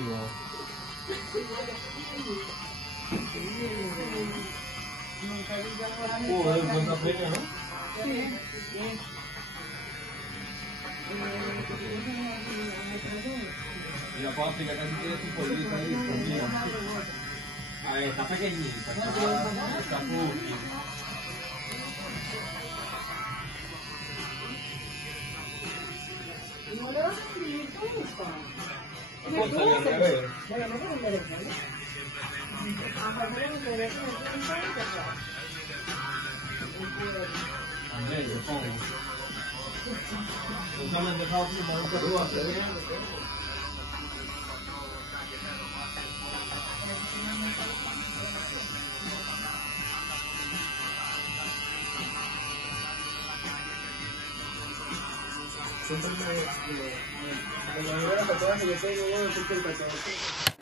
rápido. Buena feria, ¿no? Sí. Y la papa ya casi tiene su polvito ahí escondida. A ver, está pequeñita, está full. No le vas a escribir todo esto. Póntale al revés. Bueno, no con el derecho, ¿no? Ajá, no con el derecho, no con el derecho. Andrés, yo pongo. Nunca me han dejado filmar un perro hacer bien. Siempre me... Cuando me veo las tatuajes, yo tengo, bueno, siempre el tatuaje.